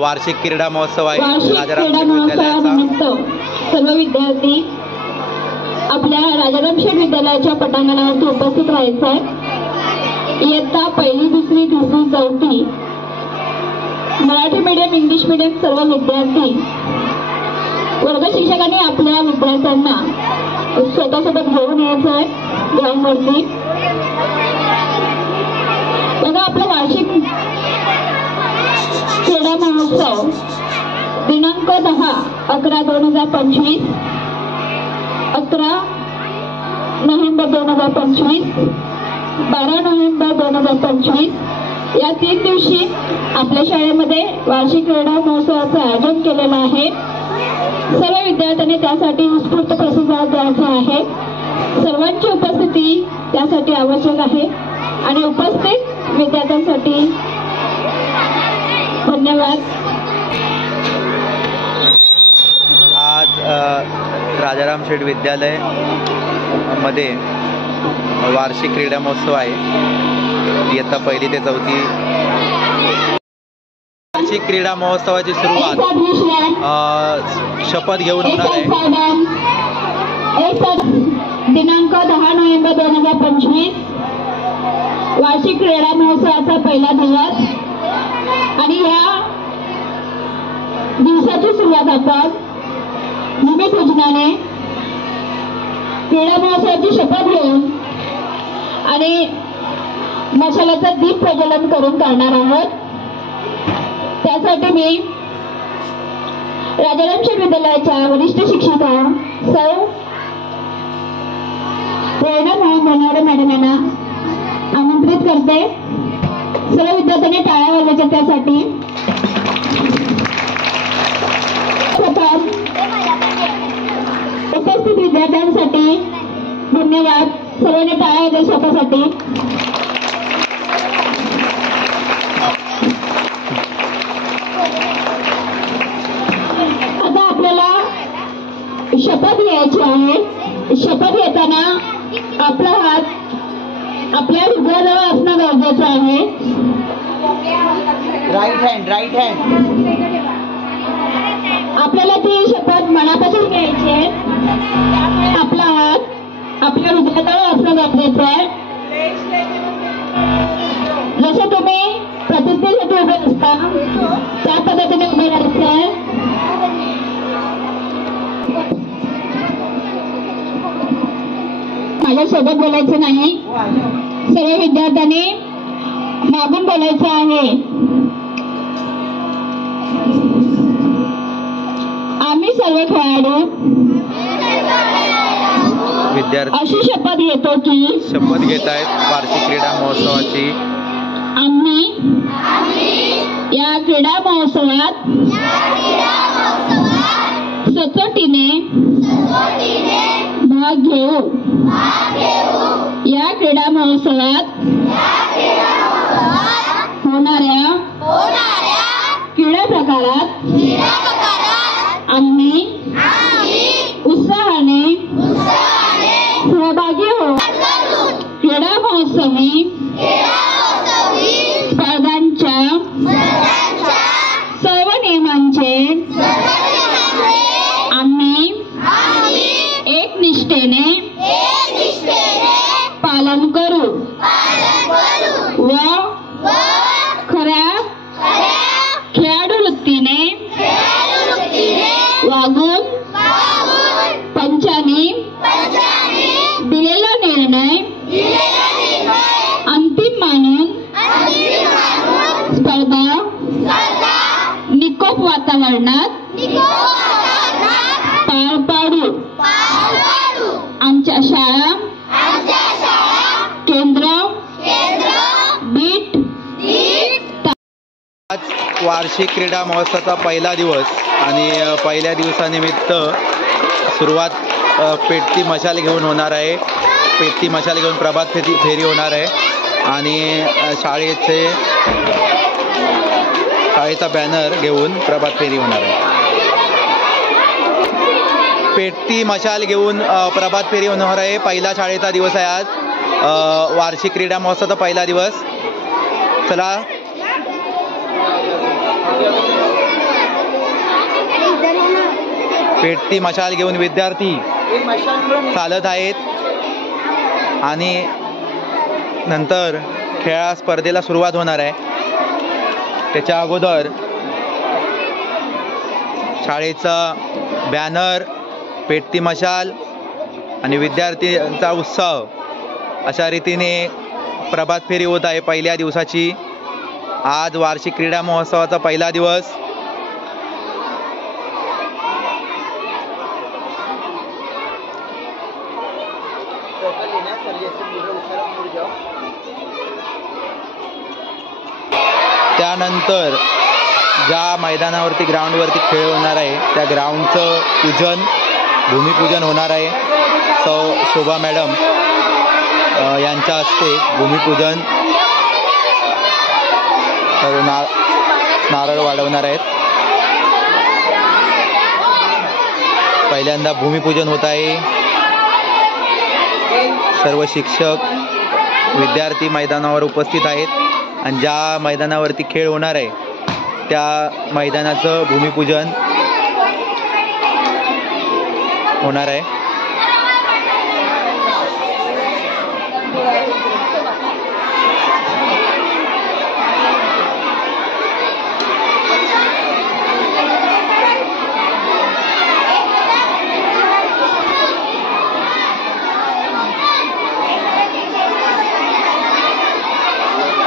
वार्षिक क्रीडा महोत्सव आहे राजाराम विद्यालयाचा। सर्व विद्यार्थी आपल्या राजाराम शेठ विद्यालयाच्या पटांगणावरती उपस्थित राहायचं आहे। इयत्ता पहिली, दुसरी, तिसरी, चौथी, मराठी मीडियम, इंग्लिश मीडियम सर्व विद्यार्थी वर्ग शिक्षकांनी आपल्या विद्यार्थ्यांना स्वतःसोबत घेऊन यायचं आहे ग्राउंडवरती। बघा, आपला वार्षिक क्रीडा महोत्सव दिनांक 10/11/2025, 11 नोव्हेंबर 2025, 12 नोव्हेंबर 2025 या 3 दिवशी आपल्या शाळेमध्ये वार्षिक क्रीडा महोत्सवाचं आयोजन केलेलं आहे। सर्व विद्यार्थ्यांनी त्यासाठी उत्स्फूर्त प्रतिसाद द्यायचा आहे। सर्वांची उपस्थिती त्यासाठी आवश्यक आहे आणि उपस्थित विद्यार्थ्यांसाठी धन्यवाद। आज राजाराम शेठ विद्यालय मध्ये वार्षिक क्रीडा महोत्सव आहे। इयत्ता पहिली ते चौथी वार्षिक क्रीडा महोत्सवाची सुरुवात शपथ घेऊन होणार आहे। दिनांक 10 नोव्हेंबर 2025 वार्षिक क्रीडा महोत्सवाचा पहिला दिवस आणि या दिवसाची सुरुवात आपण भूमिपूजनाने क्रीडा महोत्सवाची शपथ घेऊन आणि मशालाचं दीप प्रज्वलन करून करणार आहोत। त्यासाठी मी राजाराम शेठ विद्यालयाच्या वरिष्ठ शिक्षिका सौ प्रेरणा बनवडे मॅडम यांना आमंत्रित करते। सर्व विद्यार्थ्यांनी टाळ्या वाजवायच्या त्यासाठी। उपस्थित विद्यार्थ्यांसाठी धन्यवाद। सर्वांनी टाळ्या वाजवायच्या स्वतःसाठी। आता आपल्याला शपथ घ्यायची आहे। शपथ घेताना आपला हात आपल्या हृदयाजवळ असणं गरजेचं आहे। राईट हँड आपल्याला ती शपथ मनापासून घ्यायची आहे। आपला हात आपल्या हृदयाजवळ असणं गरजेचं आहे। जसं तुम्ही प्रतिज्ञेसाठी उभे असता त्या पद्धतीने उभे राहायचं आहे। माझ्यासोबत बोलायचं नाही, सर्व विद्यार्थ्यांनी मागून बोलायचं आहे। आम्ही सर्व खेळाडू विद्यार्थी अशी शपथ घेतो की शपथ घेत आहेत वार्षिक क्रीडा महोत्सवाची। आम्ही या क्रीडा महोत्सवात सचोटीने भाग घेऊ। या क्रीडा महोत्सवात होणाऱ्या क्रीडा प्रकारात आम्ही उत्साहाने सहभागी होऊ। क्रीडा महोत्सवी स्पर्धांच्या सर्व नियमांचे आम्ही एकनिष्ठेने पालन करू व खऱ्या खेळाडू वृत्तीने वागून पंचांनी दिलेला निर्णय अंतिम मानून स्पर्धा निकोप वातावरणात पार पाडू। आमच्या शाळा केंद्र बीट। आज वार्षिक क्रीडा महोत्सवाचा पहिला दिवस आणि पहिल्या दिवसानिमित्त सुरुवात पेटती मशाल घेऊन होणार आहे। पेटती मशाल घेऊन प्रभात फेरी होणार आहे आणि शाळेचा बॅनर घेऊन प्रभात फेरी होणार आहे। पेटती मशाल घेऊन प्रभात फेरी होणार आहे। पहिला शाळेचा दिवस आहे आज, वार्षिक क्रीडा महोत्सवाचा पहिला दिवस। चला पेटती मशाल घेऊन विद्यार्थी चालत आहेत आणि नंतर खेळा स्पर्धेला सुरुवात होणार आहे. त्याच्या अगोदर शाळेचा बॅनर, पेटती मशाल आणि विद्यार्थ्यांचा उत्सव अशा रीतीने प्रभात फेरी होत आहे पहिल्या दिवसाची. आज वार्षिक क्रीडा महोत्सवाचा पहिला दिवस. त्यानंतर ज्या मैदानावरती ग्राउंडवरती खेळ होणार आहे त्या ग्राउंडचं पूजन, भूमिपूजन होणार आहे. शोभा मॅडम यांच्या हस्ते भूमिपूजन, नारळ वाढवणार आहेत. पहिल्यांदा भूमिपूजन होत आहे. सर्व शिक्षक, विद्यार्थी मैदानावर उपस्थित आहेत आणि ज्या मैदानावरती खेळ होणार आहे त्या मैदानाचं भूमिपूजन होणार आहे.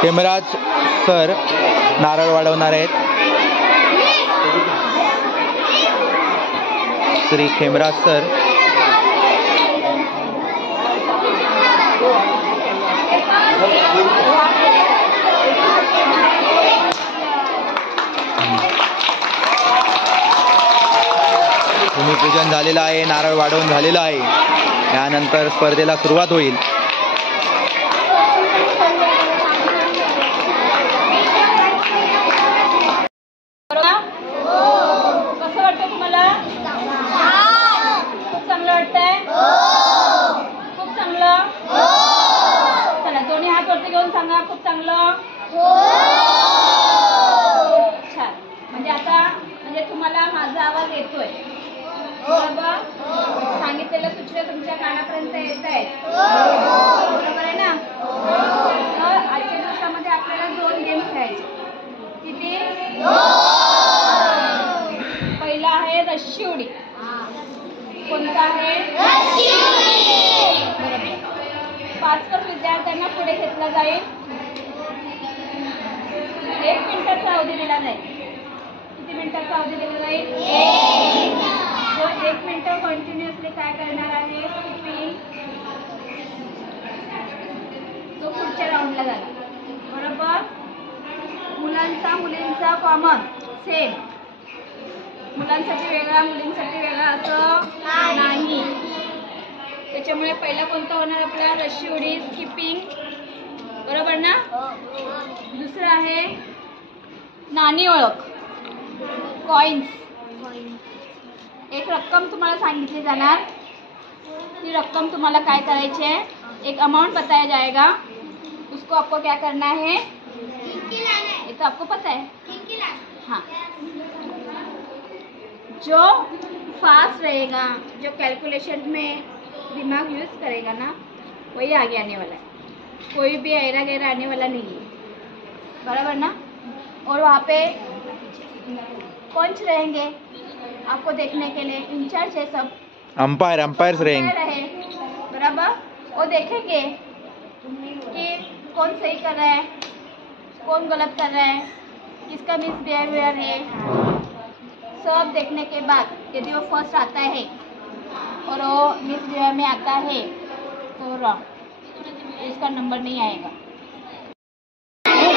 खेमराज सर नारळ वाढवणार आहेत. श्री खेमराज सर भूमिपूजन झालेलं आहे, नारळ वाढवून झालेलं आहे. यानंतर स्पर्धेला सुरुवात होईल. सांगितलेलं सूचना तुमच्या कानापर्यंत येत आहेत, बरोबर आहे ना? तर आजच्या दिवसामध्ये आपल्याला 2 गेम खेळायचे. किती? पहिला आहे रस्सी उडी. कोणता आहे? बरोबर. 5 विद्यार्थ्यांना पुढे घेतला जाईल. 1 मिनिटाचा अवधी दिला जाईल. किती मिनिटाचा अवधी दिला जाईल? 1 मिनिट कंटिन्युअसली काय करणार आहे? तो पुढच्या राऊंडला झाला, बरोबर. मुलांचा मुलींचा कॉमन सेम, मुलांसाठी वेगळा मुलींसाठी वेगळा असं नाही. त्याच्यामुळे पहिला कोणता होणार आपला? रस्सी उडी, स्किपिंग, बरोबर ना? दुसरं आहे नाणी ओळख, कॉइन्स. एक रक्कम तुम्हाला सांगितली जाणार. ती रक्कम तुम्हाला काय करायची है? एक अमाउंट बताया जाएगा, उसको आपको क्या करना है? ये तो आपको पता है. हाँ, जो फास्ट रहेगा, जो कैलकुलेशन में दिमाग यूज करेगा ना, वही आगे आने वाला है. कोई भी ऐरा गैरा आने वाला नहीं है, बराबर ना? और वहाँ पे पंच रहेंगे आपको देखने के लिए, इंचार्ज है सब, अंपायर्स रहेंगे, बराबर. वो देखेंगे कि कौन सही कर रहा है, कौन गलत कर रहा है, किसका मिसबिहेवियर है. सब देखने के बाद यदि वो फर्स्ट आता है और वो मिसबिहेवियर में आता है तो रॉन्ग, इसका नंबर नहीं आएगा.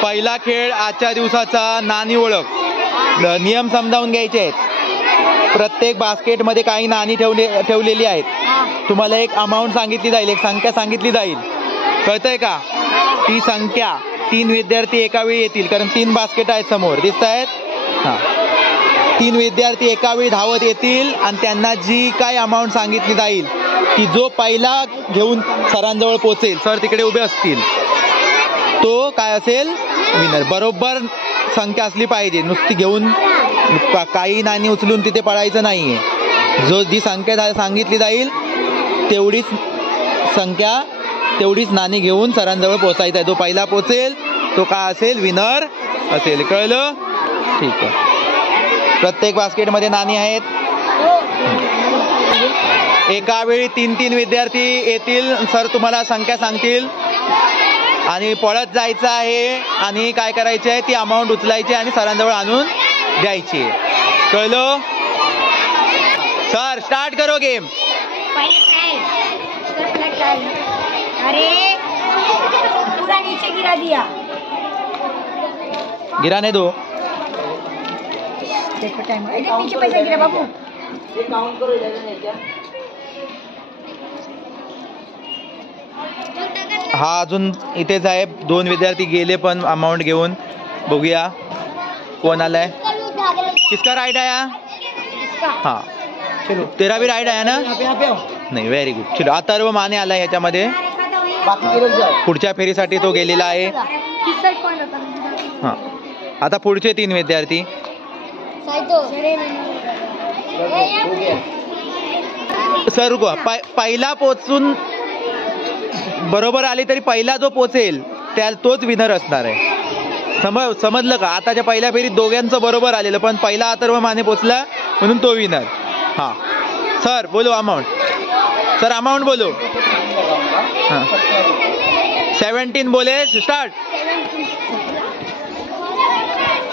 पहिला खेळ आजच्या दिवसाचा नाणी ओळख. नियम समजावून घ्यायचे आहेत. प्रत्येक बास्केटमध्ये काही नाणी ठेवलेली आहेत. तुम्हाला एक अमाऊंट सांगितली जाईल, एक संख्या सांगितली जाईल, कळतंय का? ती संख्या 3 विद्यार्थी एका वेळी येतील, कारण 3 बास्केट आहेत समोर, दिसत आहेत. हां, 3 विद्यार्थी एका वेळी धावत येतील आणि त्यांना जी काय अमाऊंट सांगितली जाईल ती जो पहिला घेऊन सरांजवळ पोहोचेल, सर तिकडे उभे असतील, तो काय असेल? विनर. बरोबर संख्या असली पाहिजे, नुसती घेऊन काही नाणी उचलून तिथे पडायचं नाहीये. जो जी संख्या सांगितली जाईल तेवढीच संख्या तेवढीच नाणी घेऊन सरांजवळ पोचायचं आहे. जो पहिला पोचेल तो काय असेल, विनर असेल. कळलं? ठीक आहे. प्रत्येक बास्केटमध्ये नाणी आहेत. एका वेळी 3-3 विद्यार्थी येतील. सर तुम्हाला संख्या सांगतील आणि पळत जायचं आहे आणि काय करायचे आहे, ती अमाऊंट उचलायची आणि सरांजवळ आणून द्यायची. कळलं? सर स्टार्ट करो गेम. अरे पूरा नीचे गिरा दिया. गिराने दो. नीचे पैसा गिरा बाबू. हा अजून इथेच आहे. 2 विद्यार्थी गेले पण अमाऊंट घेऊन. बघूया कोण आलाय. किसका राइट आया? हाँ चलो, तेरा भी राइट आया ना? नाही, व्हेरी गुड. चलो, अथर्व माने आलाय याच्यामध्ये. पुढच्या फेरीसाठी तो गेलेला आहे. हा आता पुढचे 3 विद्यार्थी. सर रुको. पहिला पोचून बरोबर आली तरी पहिला जो पोचेल तोच विनर असणार आहे. समजलं का? आताच्या पहिल्या फेरीत दोघांचं बरोबर आलेलं, पण पहिला अथर्व माने पोचला म्हणून तो विनर. हा सर बोलो अमाऊंट. सर अमाऊंट बोलो. हाँ 17 बोले. स्टार्ट.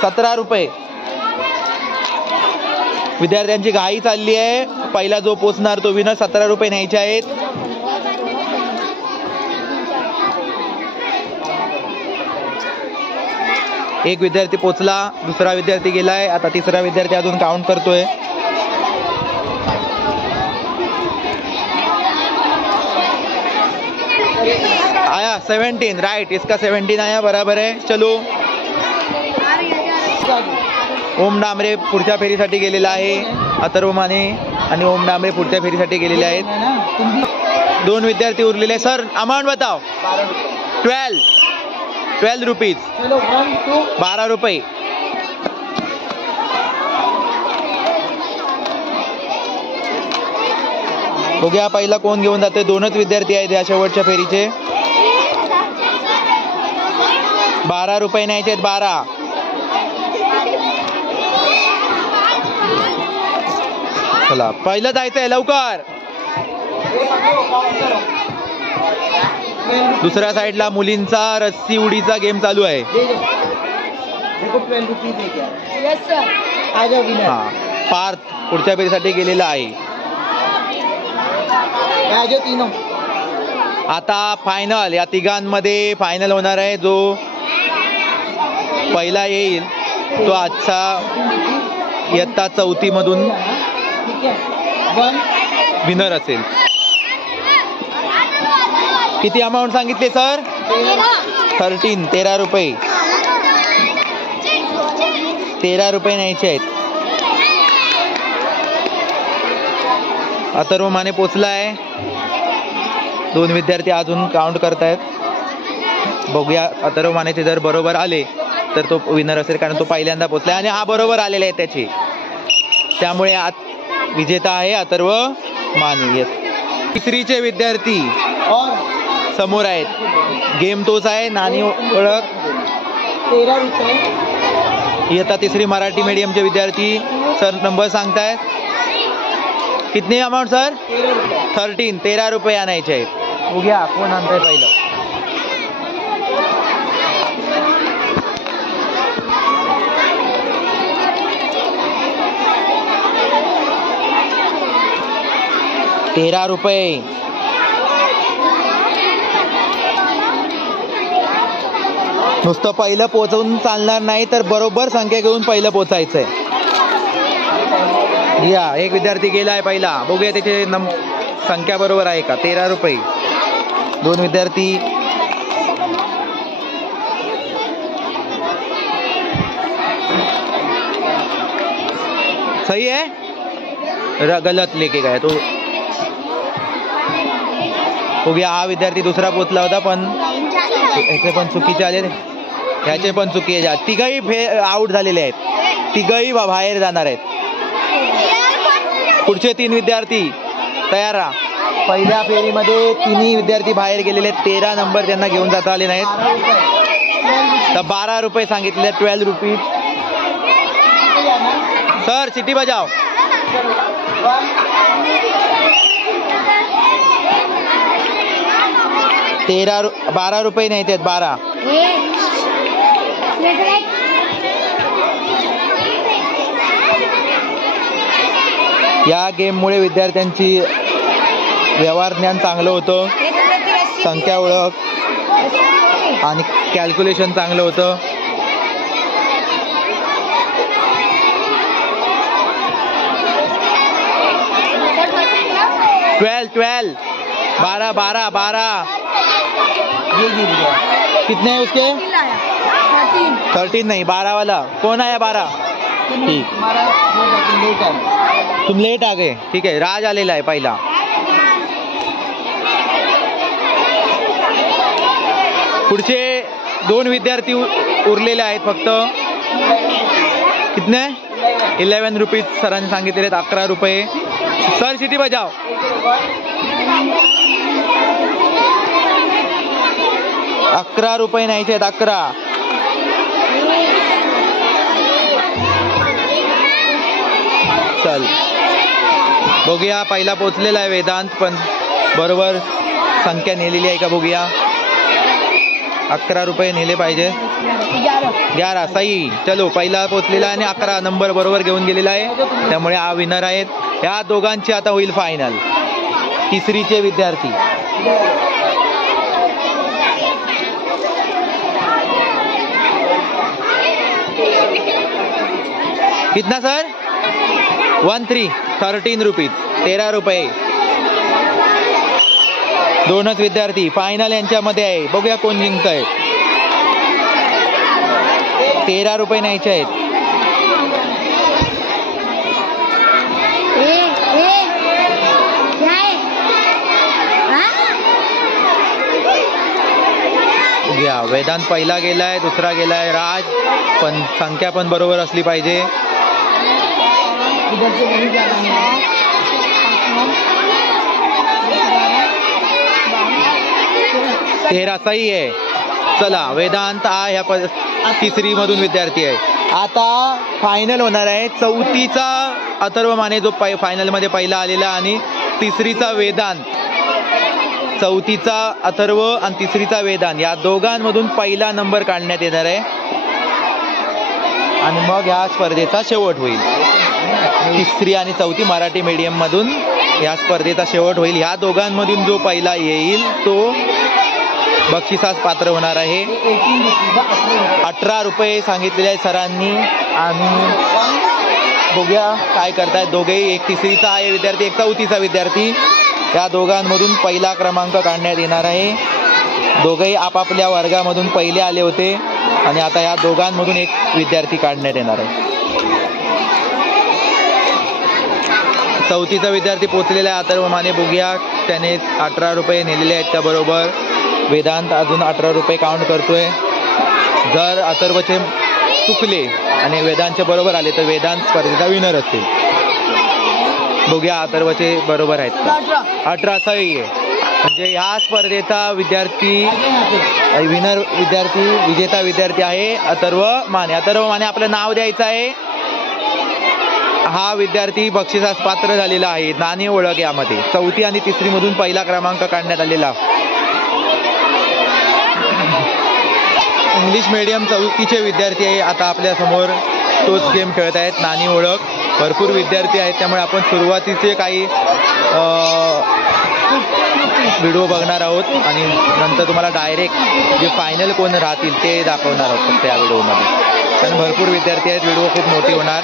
17 रुपये. विद्यार्थ्यांची घाई चालली आहे. पहिला जो पोचणार तो विनर. 17 रुपये न्यायचे आहेत. एक विद्यार्थी पोचला, दुसरा विद्यार्थी गेलाय. आता तिसरा विद्यार्थी अजून काउंट करतोय. आया 17 राइट. इसका 17 आया, बराबर है. चलो. ओम डांबरे पुढच्या फेरीसाठी गेलेला आहे. अथर्व माने आणि ओम डांबरे पुढच्या फेरीसाठी गेलेले आहेत. 2 विद्यार्थी उरलेले. सर अमाउंट बताओ. 12 रुपीज. 12 रुपये. हो गया. पहिला कोण घेऊन जाते? 2च विद्यार्थी आहेत या शेवटच्या फेरीचे. 12 रुपये न्यायचे आहेत. 12. चला पहिलं जायचंय लवकर. दुसऱ्या साईडला मुलींचा रस्सी उडीचा गेम चालू आहे. हा पार्थ पुढच्या फेरीसाठी गेलेला आहे. आता फायनल, या तिघांमध्ये फायनल होणार आहे. जो पहिला येईल तो आजचा इयत्ता 4थी मधून विनर असेल. किती अमाऊंट सांगितले सर? 13 रुपये. 13 रुपये न्यायचे आहेत. अथर्व माने पोचलाय. 2 विद्यार्थी अजून काउंट करतायत. बघूया अथर्व मानेचे जर बरोबर आले तर तो विनर असेल, कारण तो पहिल्यांदा पोचलाय आणि हा बरोबर आलेला आहे त्याची. त्यामुळे विजेता आहे अथर्व माने. येस. तिसरीचे विद्यार्थी समोर आहेत. गेम तोच आहे. नाणी ओळख. 13 रुपये. इयत्ता 3री मराठी मीडियमचे विद्यार्थी. सर नंबर सांगतायत. कितने अमाउंट सर? 13 रुपये आणायचे आहेत. बघूया कोण आणतंय पहिलं. ₹13. नुसतं पहिलं पोहोचवून चालणार नाही, तर बरोबर संख्या घेऊन पहिलं पोचायचंय. या एक विद्यार्थी गेलाय पहिला. बघूया त्याची संख्या बरोबर आहे का. 13 रुपये. 2 विद्यार्थी. सही है? गलत लेके गया तो. हो गया. हा विद्यार्थी दुसरा पोचला होता, पण याचे पण चुकीचे आले. याचे पण चुकी आहे. तिघही आउट झालेले आहेत. तिघही बाहेर जाणार आहेत. पुढचे 3 विद्यार्थी तयार राहा. पहिल्या फेरीमध्ये तिन्ही विद्यार्थी बाहेर गेलेले, 13 नंबर त्यांना घेऊन जाता आले नाहीत. तर 12 रुपये सांगितले, 12 रुपीज. सर सिटी बजाव. 12 रुपये नाही आहेत, 12. या गेममुळे विद्यार्थ्यांची व्यवहार ज्ञान चांगलं होतं, संख्या ओळख आणि कॅल्क्युलेशन चांगलं होतं. ट्वेल्व 12 कितने हैं उसके? 13 नहीं, 12 वाला कौन आया? 12. ठीक, तुम लेट आ गए. ठीक आहे, राज आलेला आहे पहिला. पुढचे 2 विद्यार्थी उरलेले आहेत फक्त. कितने? 11 रुपीज सरांनी सांगितलेले आहेत. 11 रुपये. सर सिटी बजाव. 11 रुपये नाही आहेत. 11. चल बघूया. पहिला पोचलेला आहे वेदांत, पण बरोबर संख्या नेलेली आहे का बघूया. 11 रुपये नेले पाहिजे. 11 सही. चलो, पहिला पोचलेला आहे आणि 11 नंबर बरोबर घेऊन गेलेला आहे, त्यामुळे हा विनर आहेत. या दोघांची आता होईल फायनल. तिसरीचे विद्यार्थी. कितना सर? 13 रुपीज. 13 रुपये. 2च विद्यार्थी फायनल यांच्यामध्ये आहे. बघूया कोण जिंकतंय. 13 रुपये न्यायचे आहेत. घ्या. वेदांत पहिला गेलाय, दुसरा गेलाय राज, पण संख्या पण बरोबर असली पाहिजे. तेरा सही आहे. चला, वेदांत हा ह्या तिसरी मधून विद्यार्थी आहे. आता फायनल होणार आहे. 4थीचा अथर्व माने जो फायनल मध्ये पहिला आलेला आणि तिसरीचा वेदांत. 4थीचा अथर्व आणि तिसरीचा वेदांत या दोघांमधून पहिला नंबर काढण्यात येणार आहे आणि मग या स्पर्धेचा शेवट होईल. 3री आणि 4थी मराठी मीडियम मधून या स्पर्धेचा शेवट होईल. ह्या दोघांमधून जो पहिला येईल तो बक्षिसास पात्र होणार आहे. 18 रुपये सांगितलेले आहेत सरांनी आणि बघूया काय करतायत दोघेही. एक 3रीचा आहे विद्यार्थी, एक 4थीचा विद्यार्थी. या दोघांमधून पहिला क्रमांक काढण्यात येणार आहे. दोघेही आपापल्या वर्गामधून पहिले आले होते आणि आता या दोघांमधून एक विद्यार्थी काढण्यात येणार आहे. 4थीचा विद्यार्थी पोचलेला आहे अथर्व माने. बघूया, त्याने 18 रुपये नेलेले आहेत त्याबरोबर. वेदांत अजून 18 रुपये काउंट करतोय. जर अथर्वचे चुकले आणि वेदांतचे बरोबर आले तर वेदांत स्पर्धेचा विनर असतील. बघूया अथर्वचे बरोबर आहेत का. 18 सही आहे. म्हणजे ह्या स्पर्धेचा विद्यार्थी विनर विद्यार्थी विजेता विद्यार्थी आहे अथर्व माने. अथर्व माने आपलं नाव द्यायचं आहे. हा विद्यार्थी बक्षिसास पात्र झालेला आहे. नाणी ओळख यामध्ये 4थी आणि 3री मधून पहिला क्रमांक काढण्यात आलेला. इंग्लिश मीडियम 4थीचे विद्यार्थी आहे आता आपल्या समोर तोच गेम खेळत आहेत. नाणी ओळख. भरपूर विद्यार्थी आहेत त्यामुळे आपण सुरुवातीचे काही व्हिडिओ बघणार आहोत आणि नंतर तुम्हाला डायरेक्ट जे फायनल कोण राहतील ते दाखवणार आहोत फक्त या व्हिडिओमध्ये. कारण भरपूर विद्यार्थी आहेत, व्हिडिओ खूप मोठी होणार.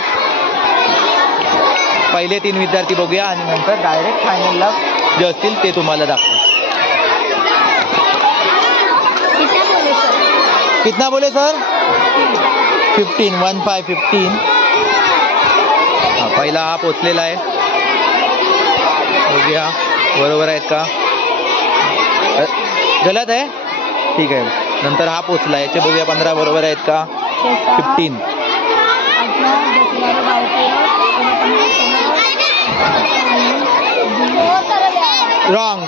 पहिले 3 विद्यार्थी बघूया आणि नंतर डायरेक्ट फायनलला जे असतील ते तुम्हाला दाखवू. कितना बोले सर? 15. पहिला हा पोचलेला आहे. बघूया बरोबर आहेत का. गलत आहे. ठीक आहे. नंतर हा पोचला, याचे बघूया 15 बरोबर आहेत का. 15.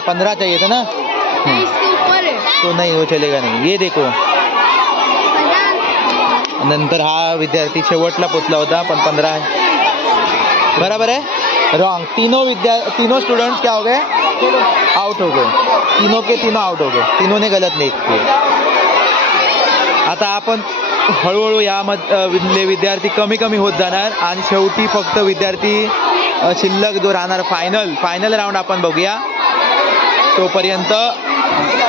15 चाहिए था ना? तो नहीं, वो चलेगा नहीं. ये देखो. नंतर हा विद्यार्थी शेवटला पोचला होता, पण 15 आहे. बराबर है? रॉन्ग. तीनों स्टूडेंट्स क्या हो गए? आउट हो गए. तीनों के तीनों आउट हो गए. तीनों ने गलत नहीं किया. आता आपण हळूहळू यामधले विद्यार्थी कमी कमी होत जाणार आणि शेवटी फक्त विद्यार्थी शिल्लक जो राहणार फायनल राऊंड आपण बघूया. तोपर्यंत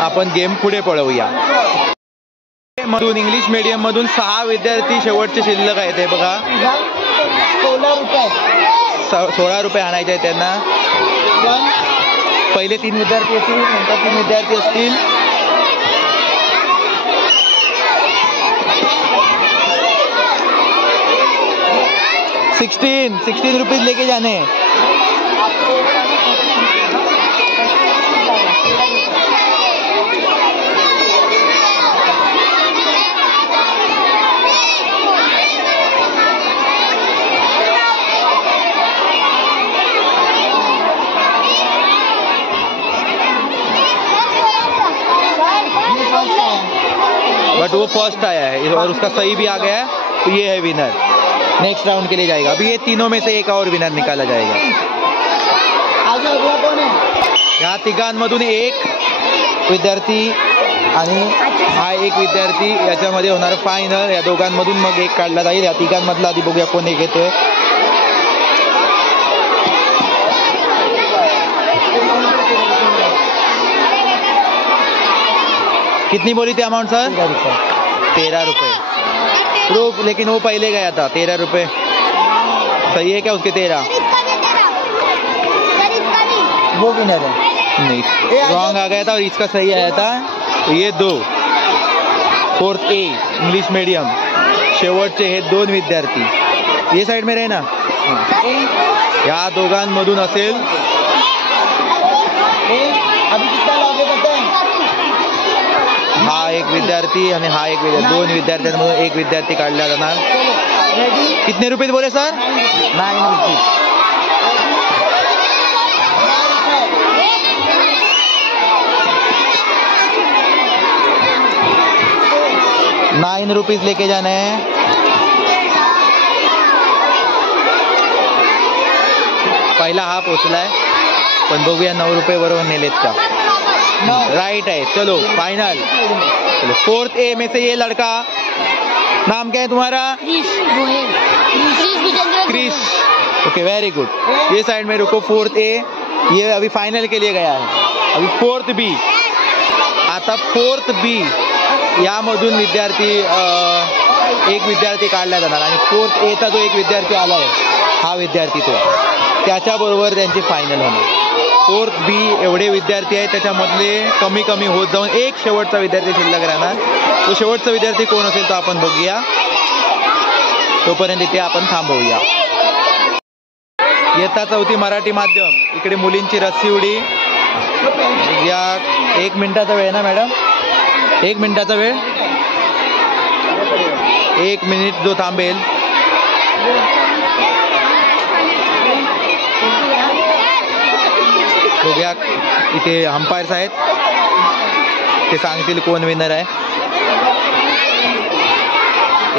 आपण गेम पुढे पळवूया. मधून इंग्लिश मीडियम मधून 6 विद्यार्थी शेवटचे शिल्लक आहेत. हे बघा, 16 रुपये आणायचे आहेत त्यांना. पहिले 3 विद्यार्थी असतील, नंतर 3 विद्यार्थी असतील. $16 रुपीज लेके जाने. बट वो फर्स्ट आया है और उसका सही भी आ गया है, तो ये है विनर. नेक्स्ट राउंड के लिए जाएगा. अभी ये तीनों में से एक और विनर निकाला जाएगा. या तिघांमधून एक विद्यार्थी आणि हा एक विद्यार्थी याच्यामध्ये होणार फायनल. या दोघांमधून मग एक काढला जाईल. या तिघांमधला आधी बघूया कोण एक येतोय. कितनी बोली थी अमाउंट सर? 13 रुपये. प्रूफ, लेकिन वो पहले गया था. 13 रुपये सही है क्या उसके? 13 वो विनर है. नहीं, रॉन्ग आ गया था और इसका सही आया था. तो ये 2 4th A इंग्लिश मीडियम शेवटचे हे 2 विद्यार्थी. ये साइड में रहे ना. या दोघांमधून असेल. हा एक विद्यार्थी आणि हा एक विद्यार्थी. 2 विद्यार्थ्यांमधून एक विद्यार्थी काढला जाणार. कितने रुपये बोले सर? 9 रुपीज. 9 रुपीज लेके जाना है. पहिला हा पोचलाय, पण बघूया 9 रुपये बरोबर नेलेत का. राइट है. चलो फाइनल. चलो 4th A में से ये लड़का, नाम क्या है तुम्हारा? क्रिश. Okay, very good. ये साइड में रुको. 4th A ये अभी फाइनल के लिए गया है. अभी 4th B. आता 4th B यामधून विद्यार्थी एक विद्यार्थी काढला जाणार आणि 4th A चा जो एक विद्यार्थी आला आहे हा विद्यार्थी तो त्याच्याबरोबर त्यांची फायनल होणार. 4th B एवढे विद्यार्थी आहेत, त्याच्यामधले कमी कमी होत जाऊन एक शेवटचा विद्यार्थी शिल्लक राहणार. तो शेवटचा विद्यार्थी कोण असेल तो आपण बघूया. तोपर्यंत इथे आपण थांबवूया. इयत्ता 4थी मराठी माध्यम. इकडे मुलींची रस्सी उडी. या 1 मिनिटाचा वेळ ना मॅडम? 1 मिनिटाचा वेळ. 1 मिनिट जो थांबेल. बघूया इथे अंपायर्स आहेत, ते सांगतील कोण विनर आहे.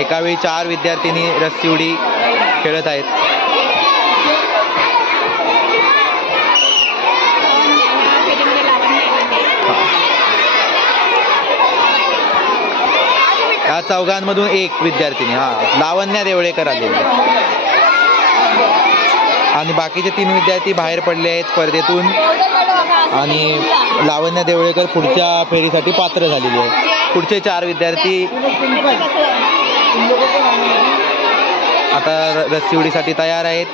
एका वेळी 4 विद्यार्थ्यांनी रस्सी उडी खेळत आहेत. या चौघांमधून एक विद्यार्थिनी लावण्या देवळेकर आलेली आणि बाकीचे 3 विद्यार्थी बाहेर पडले आहेत स्पर्धेतून आणि लावण्या देवळेकर पुढच्या फेरीसाठी पात्र झालेली आहे. पुढचे 4 विद्यार्थी आता रस्सी उडीसाठी तयार आहेत.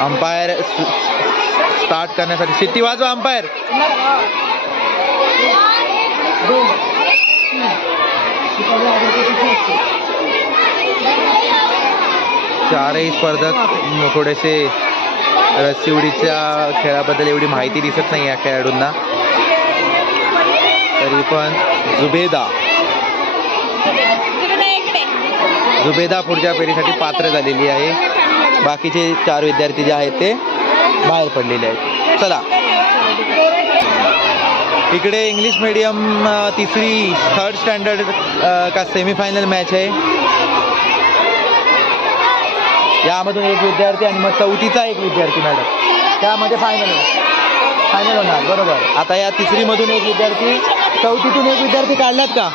अंपायर स्टार्ट करण्यासाठी शिट्टी वाजवा. अंपायर. चारही स्पर्धक थोडेसे रस्सी उडीच्या खेळाबद्दल एवढी माहिती दिसत नाही या खेळाडूंना. तरी पण जुबेदा पुढच्या फेरीसाठी पात्र झालेली आहे. बाकीचे 4 विद्यार्थी जे आहेत ते बाहेर पडलेले आहेत. चला इकडे इंग्लिश मीडियम तिसरी थर्ड स्टँडर्ड का सेमीफायनल मॅच आहे. यामधून एक विद्यार्थी आणि मग चौथीचा एक विद्यार्थी मॅडम त्यामध्ये फायनल होणार. बरोबर. आता या तिसरीमधून एक विद्यार्थी, चौथीतून एक विद्यार्थी काढलात का?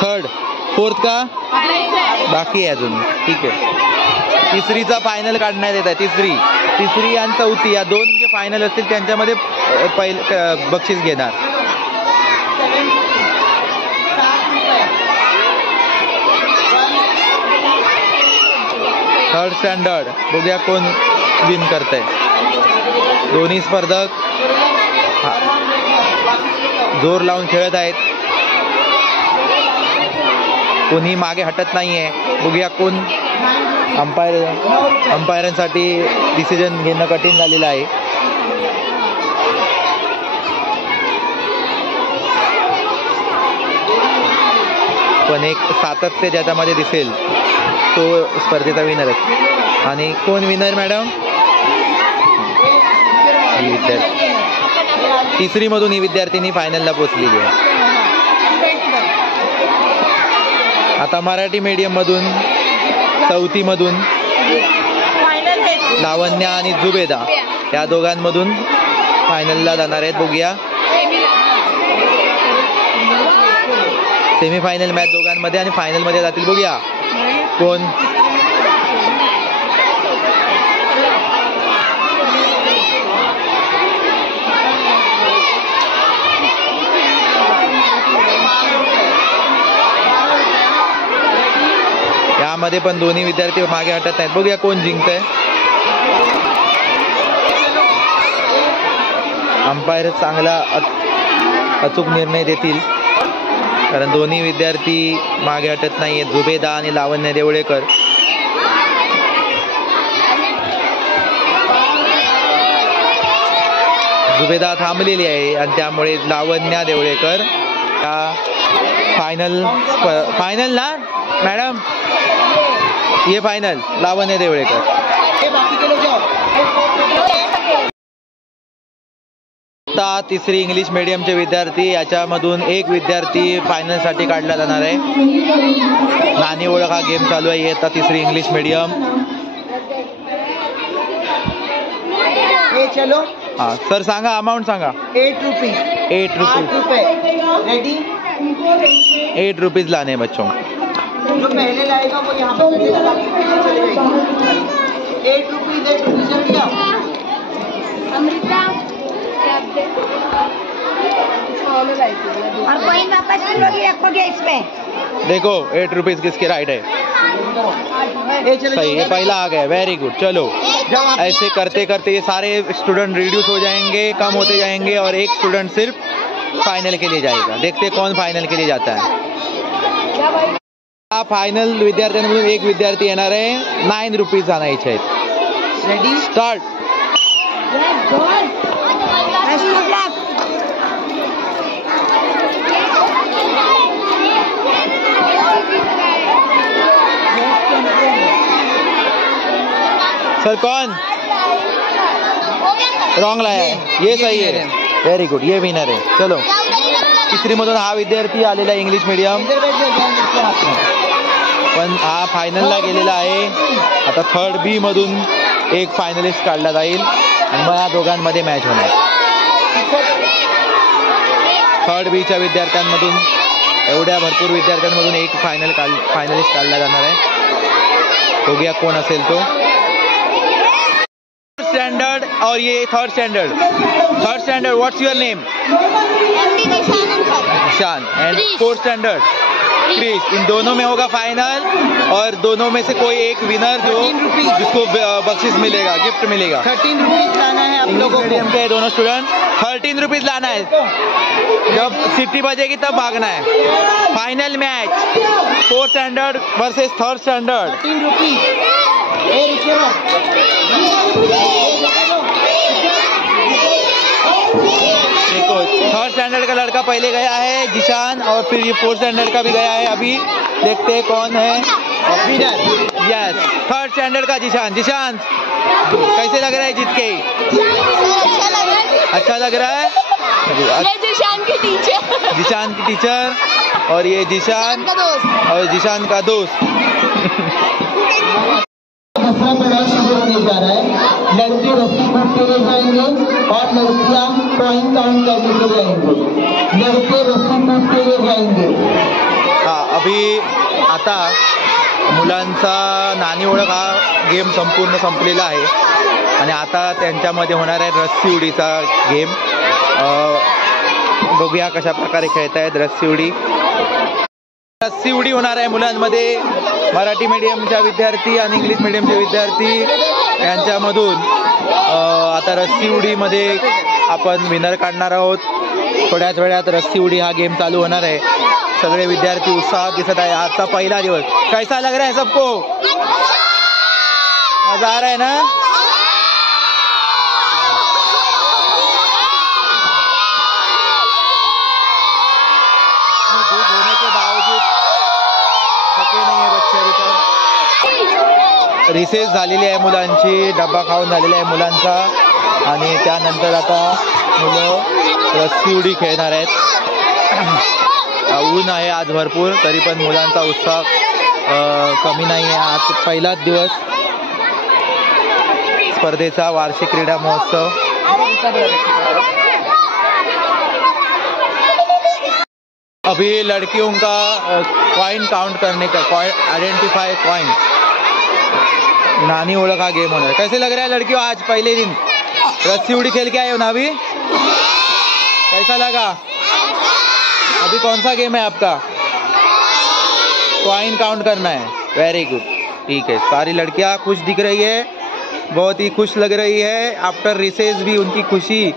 थर्ड फोर्थ का बाकी आहे अजून. ठीक आहे. तिसरीचा फायनल काढण्यात येत आहे. तिसरी आणि चौथी या दोन जे फायनल असतील त्यांच्यामध्ये पहिलं बक्षीस घेणार. थर्ड स्टँडर्ड बघूया कोण विन करतंय. दोन्ही स्पर्धक जोर लावून खेळत आहेत. कोणी मागे हटत नाहीये. बघूया कोण. अंपायरांसाठी डिसिजन घेणं कठीण झालेलं आहे. पण एक सातत्य ज्याच्यामध्ये दिसेल तो स्पर्धेचा विनर आहे. आणि कोण विनर मॅडम? ही विद्यार्थी तिसरीमधून ही विद्यार्थिनी फायनलला पोहोचलेली आहे. आता मराठी मीडियममधून चौथीमधून लावण्या आणि जुबेदा या दोघांमधून फायनलला जाणार आहेत. बघूया सेमीफायनल मॅच दोघांमध्ये आणि फायनलमध्ये जातील. बघूया कोण. यामध्ये पण दोन्ही विद्यार्थी मागे हटत नाहीत. बघूया कोण जिंकतंय. अंपायर चांगला अचूक निर्णय देतील कारण दोन्ही विद्यार्थी मागे हटत नाहीयेत. जुबेदा आणि लावण्य देवळेकर. जुबेदा थांबलेली आहे आणि त्यामुळे लावण्या देवळेकर या फायनल ना मॅडम ये फायनल लावण्य देवळेकर. आता तिसरी इंग्लिश मीडियमचे विद्यार्थी याच्यामधून एक विद्यार्थी फायनलसाठी काढला जाणार आहे. नाणी ओळख हा गेम चालू आहे. आता तिसरी इंग्लिश मीडियम. हाँ सर सांगा अमाउंट सांगा. 8 रुपीज. 8 रुपीज. रेडी. 8 रुपीज लाने बच्चों. जो पहले लाएगा वो यहाँ पर चलेगा. 8 रुपीज. 8 रुपीज चल गया. अमृता और कोई वापस किलोगी रखोगे इसमें. देखो 8 रुपीज किसके राइट है. सही है. पहला आ गया. Very good. चलो ऐसे करते करते ये सारे स्टूडेंट रिड्यूस हो जाएंगे, कम होते जाएंगे और एक स्टूडेंट सिर्फ फाइनल के लिए जाएगा. देखते कौन फाइनल के लिए जाता है. फायनल विद्यार्थ्यांमधून एक विद्यार्थी येणार आहे. 9 रुपीज आणायचे आहेत. Ready start. सर कौन रॉन्ग लाया है. ये सही है. Very good. ये विनर है. चलो तिसरी मधून हा विद्यार्थी आलेला इंग्लिश मीडियम पण हा फायनलला गेलेला आहे. आता थर्ड बी मधून एक फायनलिस्ट काढला जाईल आणि मग या दोघांमध्ये मॅच होणार. थर्ड बीच्या विद्यार्थ्यांमधून एवढ्या भरपूर विद्यार्थ्यांमधून एक फायनलिस्ट काढला जाणार आहे. बघूया कोण असेल तो. स्टैंडर्ड और ये third standard. What's your name? Nishan. And fourth standard Kris. इन दोनों में होगा फाइनल और दोनों में से कोई एक विनर जो जिसको बख्शिश मिलेगा, गिफ्ट मिलेगा. 13 रुपीज लाना है आप लोगों को. के दोनों स्टूडेंट 13 रुपीज लाना है. जब सिटी बजेगी तब भागना है. Final match fourth standard versus third standard. 13 rupees. देखो थर्ड स्टैंडर्ड का लड़का पहले गया है जिशान और फिर ये फोर्थ स्टैंडर्ड का भी गया है. अभी देखते हैं कौन है. यस, थर्ड स्टैंडर्ड का जिशान। जिशान कैसे लग रहा है जीत के? अच्छा लग रहा है। ये जिशान की टीचर, जिशान की टीचर और ये जिशान और जिशान का दोस्त। दूसरा मैदान शुरू होने जा रहा है। लड़के रस्सी कूद के लिए जाएंगे और लड़कियां पॉइंट काउंट करने के लिए जाएंगे। लड़के रस्सी कूद के लिए जाएंगे। हा, अभी आता मुलांचा नाणी ओळख हा गेम संपूर्ण संपलेला आहे आणि आता त्यांच्यामध्ये होणार आहे रस्सी उडीचा गेम। बघूया कशा प्रकारे खेळतायत रस्सी उडी। रस्सी उडी होणार आहे मुलांमध्ये। मराठी मीडियमच्या विद्यार्थी आणि इंग्लिश मीडियमचे विद्यार्थी यांच्यामधून आता रस्सी उडीमध्ये आपण विनर काढणार आहोत। थोड्याच वेळात रस्सी उडी हा गेम चालू होणार आहे। सगळे विद्यार्थी उत्साहात दिसत आहे। आजचा पहिला दिवस कैसा लग रहा है सबको? मजा आ रहा है ना? दूध होने के बावजूद थके नहीं है बच्चे अभी तक। रिसेस झालेली आहे मुलांची, डब्बा खाऊन झालेला आहे मुलांचा आणि त्यानंतर आता मुलं रस्सी उडी खेळणार आहेत। ऊन आहे आज भरपूर, तरी पण मुलांचा उत्साह कमी नाही आहे। आज पहिलाच दिवस स्पर्धेचा वार्षिक क्रीडा महोत्सव। अभी लड़कियों का कॉइन काउंट करने का, आइडेंटिफाई कॉइन, नानी ओळख का गेम होना है। कैसे लग रहा है लड़कियों? आज पहले दिन रस्सी उड़ी खेल के आए हो ना अभी? कैसा लगा? अभी कौन सा गेम है आपका? कॉइन काउंट करना है। वेरी गुड, ठीक है। सारी लड़कियां खुश दिख रही है, बहुत ही खुश लग रही है। आफ्टर रिसेस भी उनकी खुशी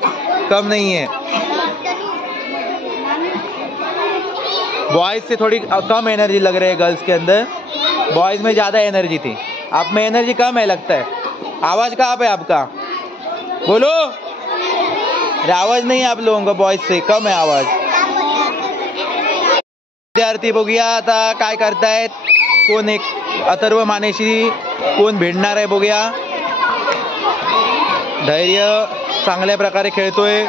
कम नहीं है। बॉयज से थोड़ी कम एनर्जी लग रही है गर्ल्स के अंदर, बॉयज में ज़्यादा एनर्जी थी। आप में एनर्जी कम है लगता है। आवाज़ कहाँ पे आपका? बोलो। अरे आवाज़ नहीं है आप लोगों का, बॉयज से कम है आवाज़। विद्यार्थी बघूया आता काय करतायत, कोण एक अथर्व मानेशी कोण भिडणार आहे बघूया। धैर्य चांगल्या प्रकारे खेळतोय।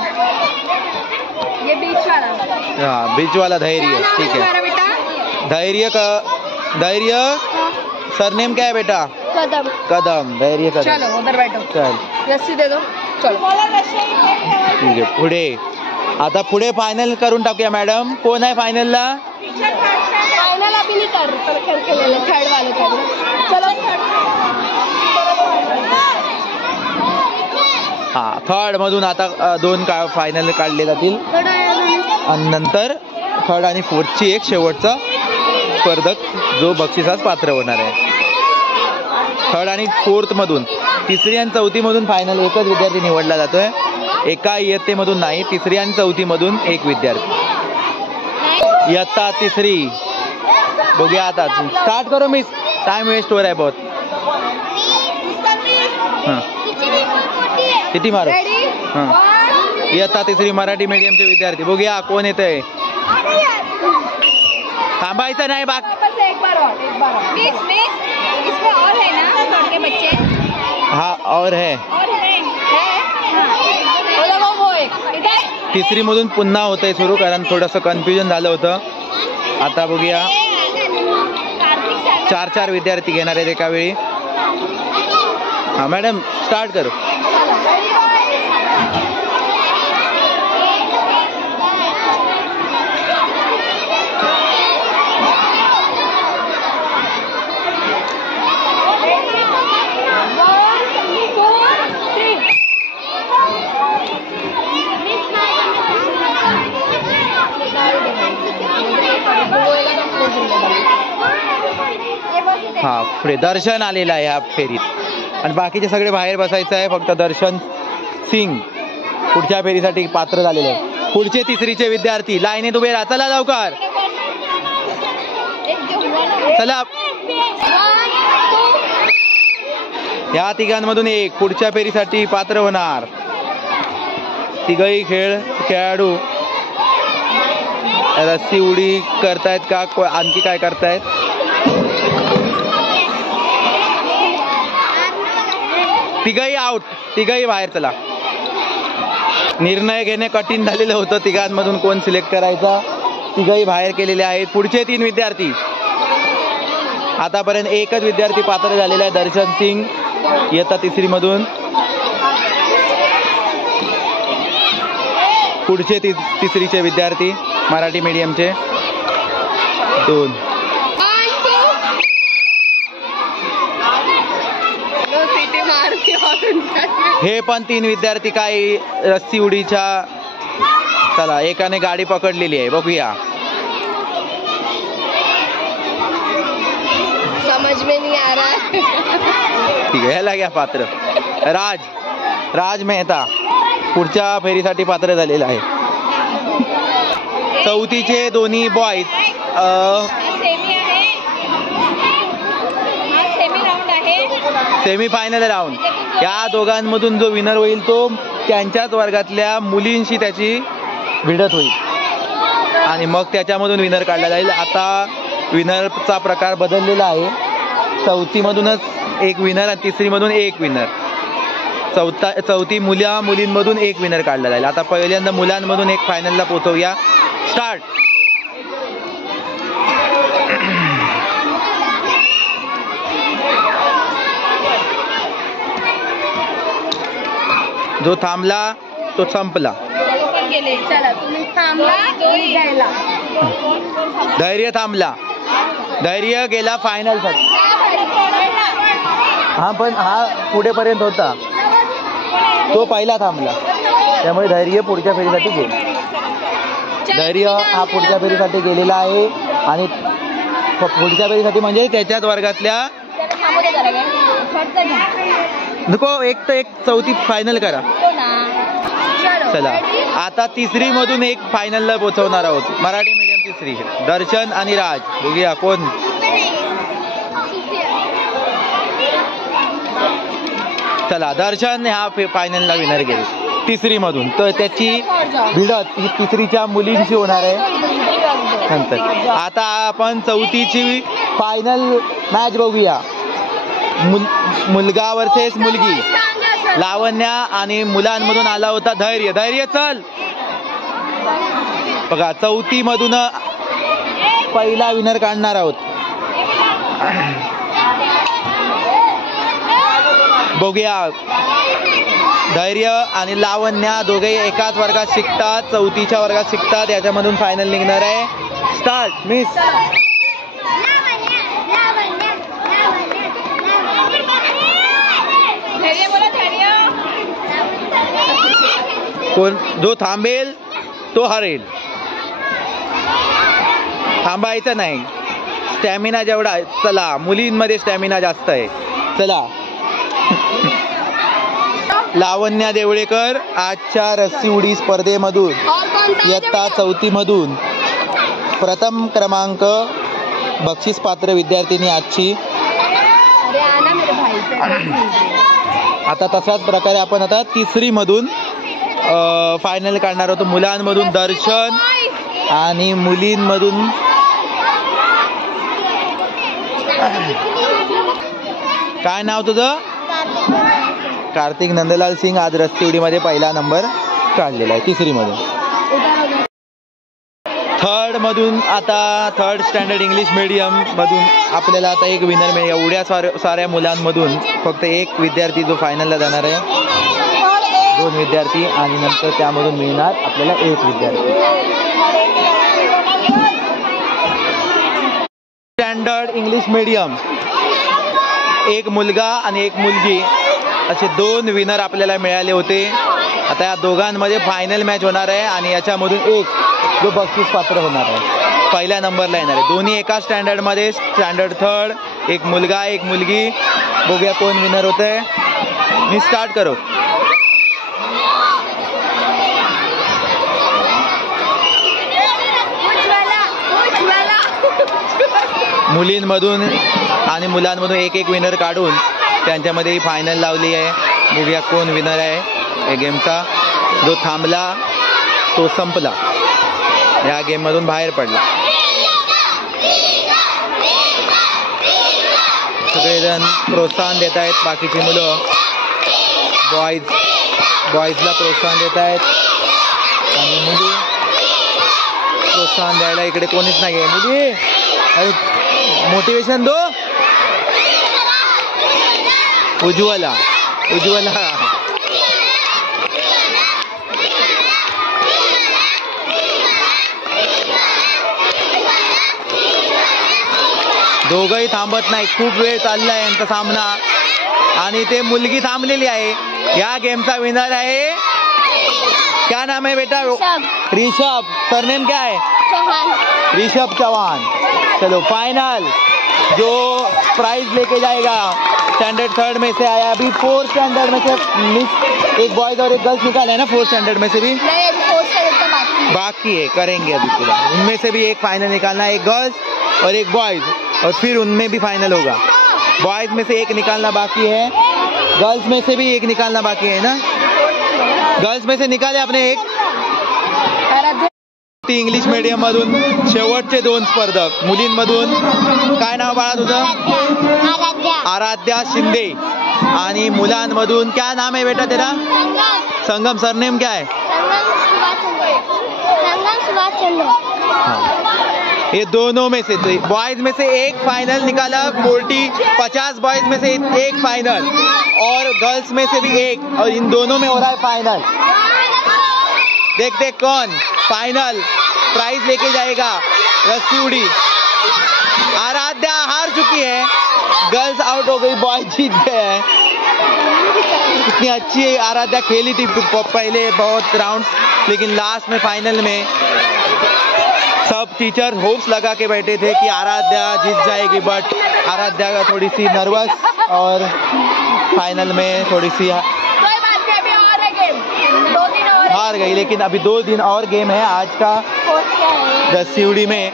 ये बीच वाला, हाँ बीच वाला धैर्य, ठीक है। धैर्य का, धैर्य सरनेम क्या है बेटा? कदम। कदम, धैर्य कदम। चलो उधर बैठो, चल रस्सी दे दो, चलो। ठीक आहे, पुढे आता पुढे फायनल करून टाकूया मॅडम। कोण आहे फायनलला? फाइनल अभी नहीं कर, पर करके ले ले, थर्ड वाले कर। चलो हा, थर्ड मधून आता दोन फायनल काढले जातील आणि नंतर थर्ड आणि फोर्थची एक शेवटचा स्पर्धक जो बक्षिसास पात्र होणार आहे। थर्ड आणि फोर्थ मधून, तिसरी आणि चौथी मधून फायनल एकच विद्यार्थी निवडला जातोय। एका इयत्तेमधून नाही, तिसरी आणि चौथी मधून एक विद्यार्थी। इयत्ता तिसरी, बघूया आता। स्टार्ट करो मिस, टाइम वेस्ट हो रहा है बहुत। हाँ किती मारो? हाँ, इयत्ता तिसरी मराठी मीडियमचे विद्यार्थी, बघूया कोण येत आहे। थांबायचं नाही बाकी। एक बार और, एक बार और। मिस मिस इसमें और है ना थर्ड के बच्चे? हाँ और है, और है हाँ। वो एक इधर तिसरी मधून पुन्हा होतंय सुरू, कारण थोडंसं कन्फ्युजन झालं होतं। आता बघूया, 4 विद्यार्थी घेणार आहेत एका वेळी। हाँ मैडम स्टार्ट करो। हा, पुढे दर्शन आलेलं आहे या फेरीत आणि बाकीचे सगळे बाहेर बसायचं आहे। फक्त दर्शन सिंग पुढच्या फेरीसाठी पात्र झालेले आहे। पुढचे तिसरीचे विद्यार्थी लाईनीत उभे राहा, चला लवकर चला। या तिघांमधून एक पुढच्या फेरीसाठी पात्र होणार। तिघही खेळाडू रस्सी उडी करतायत का आणखी काय करतायत? तिघही आउट, तिघही बाहेर. चला, निर्णय घेणे कठीण झालेलं होतं, तिघांमधून कोण सिलेक्ट करायचा. तिघही बाहेर केलेले आहेत. पुढचे 3 विद्यार्थी. आतापर्यंत एकच विद्यार्थी पात्र झालेला आहे, दर्शन सिंग, इयत्ता 3री मधून. पुढचे 3रीचे विद्यार्थी मराठी मीडियमचे 2. हे पण 3 विद्यार्थी काही रस्सी उडीच्या. चला, एकाने गाडी पकडलेली आहे, बघूया. समझ में नहीं आ रहा है. ठीक आहे, ह्याला घ्या पात्र. राज मेहता पुढच्या फेरीसाठी पात्र झालेला आहे. 4थीचे दोन्ही बॉईज सेमी फायनल राऊंड. या दोघांमधून जो विनर होईल तो त्यांच्याच वर्गातल्या मुलींशी त्याची भिडत होईल आणि मग त्याच्यामधून विनर काढला जाईल. आता विनरचा प्रकार बदललेला आहे. 4थी मधूनच एक विनर आणि 3री मधून एक विनर. 4थी मुलींमधून एक विनर काढला जाईल. आता पहिल्यांदा मुलांमधून एक फायनलला पोहोचवूया. स्टार्ट. जो थांबला तो संपला. धैर्य थांबला, धैर्य गेला फायनल साठी. हा पण हा पुढेपर्यंत होता, तो पहिला थांबला, त्यामुळे धैर्य पुढच्या फेरीसाठी गेला. धैर्य हा पुढच्या फेरीसाठी गेलेला आहे आणि पुढच्या फेरीसाठी म्हणजे त्याच्याच वर्गातल्या नको एक 4थी फायनल करा. चला, आता 3री मधून एक फायनलला पोहोचवणार आहोत. मराठी मीडियम 3री, दर्शन आणि राज. बघूया कोण. चला, दर्शन हा फायनलला विनर गेले 3री मधून. तर त्याची भिडत ही 3रीच्या मुलींशी होणार आहे नंतर. आता आपण 4थीची फायनल मॅच बघूया. मुलगा वर्सेस मुलगी. लावण्या आणि मुलांमधून आला होता धैर्य. धैर्य चल. बघा, 4थी मधून पहिला विनर काढणार आहोत. बघूया, धैर्य आणि लावण्या दोघेही एकाच वर्गात शिकतात, 4थीच्या वर्गात शिकतात. याच्यामधून फायनल निघणार आहे. स्टार्ट. मिस. कोण जो थांबेल तो हरेल. थांबायचं नाही, स्टॅमिना जेवढा. चला, मुलींमध्ये स्टॅमिना जास्त आहे. चला, लावण्या देवळेकर आजच्या रस्सी उडी स्पर्धेमधून इयत्ता 4थी मधून प्रथम क्रमांक बक्षीस पात्र विद्यार्थिनी आजची. आता तशाच प्रकारे आपण आता 3री मधून फायनल काढणार होतो. मुलांमधून दर्शन आणि मुलींमधून काय नाव तुझं? कार्तिक नंदलाल सिंग. आज रस्सी उडीमध्ये पहिला नंबर काढलेला आहे 3री मधून. 3rd मधून आता 3rd स्टँडर्ड इंग्लिश मीडियम मधून आपल्याला आता एक विनर मिळेल. एवढ्या साऱ्या मुलांमधून फक्त एक विद्यार्थी जो फायनलला जाणार आहे. 2 विद्यार्थी आणि नंतर त्यामधून मिळणार आपल्याला एक विद्यार्थी. स्टँडर्ड इंग्लिश मीडियम एक मुलगा आणि एक मुलगी असे 2 विनर आपल्याला मिळाले होते. आता या दोघांमध्ये फायनल मॅच होणार आहे आणि याच्यामधून एक जो बक्षीस पात्र होणार आहे पहिल्या नंबरला येणार आहे. दोन्ही एका स्टँडर्डमध्ये, स्टँडर्ड 3rd. एक मुलगा एक मुलगी. बघूया कोण विनर होत आहे. मी स्टार्ट करो. मुलींमधून आणि मुलांमधून एक एक विनर काढून त्यांच्यामध्ये फायनल लावली आहे. बघूया कोण विनर आहे या गेमचा. जो थांबला तो संपला, या गेममधून बाहेर पडला. सगळेजण प्रोत्साहन देत आहेत बाकीची मुलं. बॉईजला प्रोत्साहन देत आहेत आणि मुली प्रोत्साहन द्यायला इकडे कोणीच नाही आहे. मुली अरे मोटिवेशन दो. उज्ज्वला दोघंही थांबत नाही. खूप वेळ चाललाय यांचा सामना आणि ते मुलगी थांबलेली आहे. या गेमचा विनर आहे. क्या नाम है बेटा? ऋषभ. सरनेम क्या है? ऋषभ चौहान. चलो फाइनल जो प्राइज लेके जाएगा स्टैंडर्ड 3 में से आया. अभी 4 स्टैंडर्ड में से मिस एक बॉयज और एक गर्ल्स निकाला है ना. 4 स्टैंडर्ड में से भी बाकी है. करेंगे अभी पूरा. उनमें से भी एक फाइनल निकालना है. एक गर्ल्स और एक बॉयज और फिर उनमें भी फाइनल होगा. बॉयज में से एक निकालना बाकी है. गर्ल्स में से भी एक निकालना बाकी है ना. गर्ल्स में से निकाले आपने एक. इंग्लिश मीडियम मधून शेवटचे 2 स्पर्धक. मुलींमधून काय नाव बाळा तुझं? आराध्या शिंदे. आणि मुलांमधून क्या नाम है बेटा तेरा? संगम. सरनेम क्या है? ये दोनों में से बॉयज में से एक फाइनल निकाला. 50 बॉयज में से एक फाइनल और गर्ल्स में से भी एक. और इन दोनों में हो रहा है फाइनल. देखते कौन फाइनल प्राइज लेके जाएगा. रस्सी उड़ी. आराध्या हार चुकी है. गर्ल्स आउट हो गई. बॉयज जीत गए हैं. इतनी अच्छी आराध्या खेली थी पहले बहुत राउंड्स, लेकिन लास्ट में फाइनल में सब टीचर होप्स लगा के बैठे थे कि आराध्या जीत जाएगी. बट आराध्या का थोड़ी सी नर्वस और फाइनल में थोड़ी सी हार गई. लेकिन अभी 2 दिन और गेम है. आज का रस्सीउड़ी में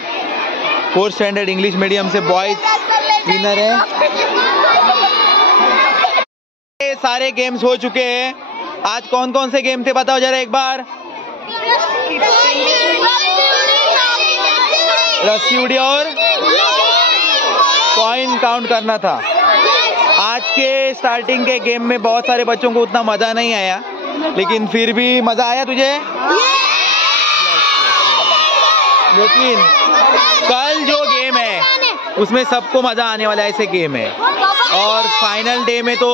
4 स्टैंडर्ड इंग्लिश मीडियम से बॉयज विनर है. सारे गेम्स हो चुके हैं. आज कौन कौन से गेम थे बताओ जरा एक बार. रस्सीउड़ी और कॉइन काउंट करना था. आज के स्टार्टिंग के गेम में बहुत सारे बच्चों को उतना मजा नहीं आया, लेकिन फिर भी मजा आया तुझे. लेकिन कल जो गेम है उसमें सबको मजा आने वाला ऐसे गेम है. और फाइनल डे में तो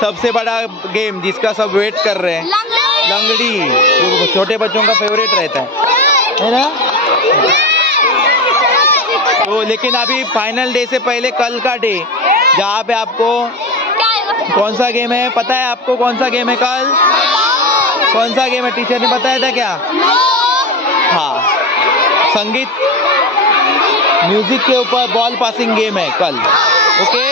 सबसे बड़ा गेम जिसका सब वेट कर रहे हैं, लंगड़ी, जो छोटे बच्चों का फेवरेट रहता है ना. तो लेकिन अभी फाइनल डे से पहले कल का डे जहाँ पे आपको कौन सा गेम है पता है? आपको कौन सा गेम है कल? कौन सा गेम है? टीचर ने बताया था क्या? हाँ, संगीत म्यूजिक के ऊपर बॉल पासिंग गेम है कल. ओके.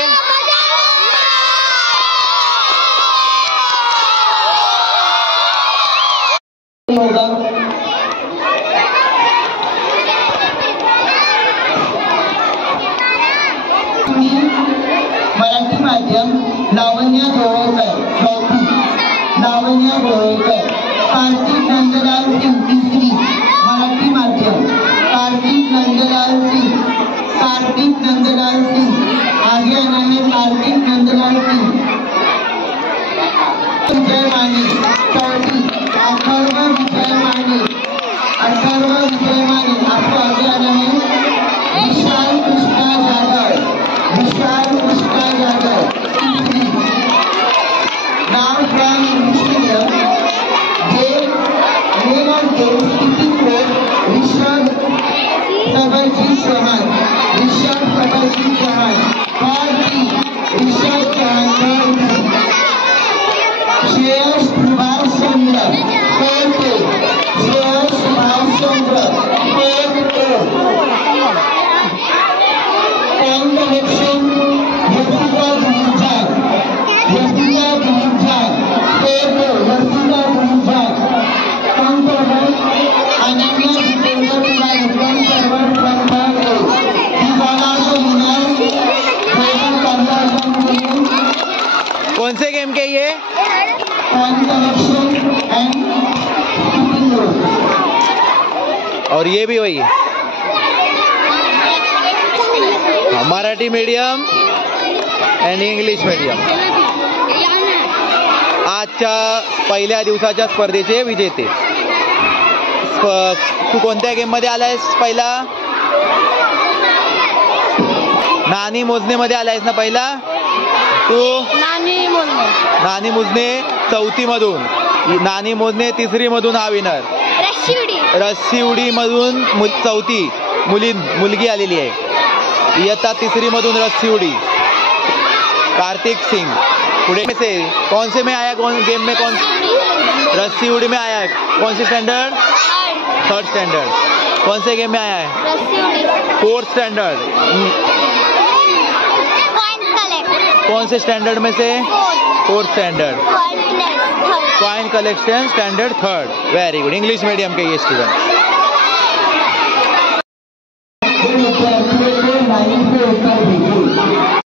मराठी माध्यम लावण्या गोळकर चौथी. लावण्या गोळकर. कार्तिक नंदलाल सिंग तिसरी. मराठी माध्यम. कार्तिक नंदलाल सिंग. कार्तिक नंदलाल सिंह आगे आना है. कार्तिक नंदलाल सिंह. विजय माने चौथी. अथर्व विजय माने. अथर्व विजय माने. आपको आगे आना है. विशाल कृष्णा यादव. विशाल कृष्णा यादव तीसरी. नाम from English medium. name of game skipping rope. Rishabh Sabarjeet Chauhan. Rishabh Sabarjeet Chauhan. Bharti Rishabh Chauhan. Shreyas Subhash Chandra. Shreyas Subhash Chandra. Point connection. Yasika Bhujal. Yasika Bhujal. Yasika Bhujal. Point server. Ananya Jitendra Kumar. Point server from Bhag A. These all are the winners. Total conversion. कौन से game के ये? Point connection and skipping rope. और ये भी वही है. Marathi medium end English medium. आज आजच्या पहिल्या दिवसाच्या स्पर्धेचे विजेते. तू कोणत्या गेम मध्ये आलायस पहिला? नाणी मोजणेमध्ये आलायस ना पहिला तू? नाणी मोजणे 4थी मधून, नाणी मोजणे 3री मधून हा विनर. रस्सी उडी मधून 4थी मुलगी आलेली आहे. इयत्ता 3री मधून रस्सी उडी. कार्तिक सिंह. पुढे से कौन से में आया, कौन गेम में कौन? रस्सी उड़ी में आया है. कौन से स्टैंडर्ड? 3rd standard. कौन से गेम में आया है? 4th standard. कौन से स्टैंडर्ड में से? 4th standard. Coin collection standard 3rd. Very good. English medium के ये स्टूडेंट.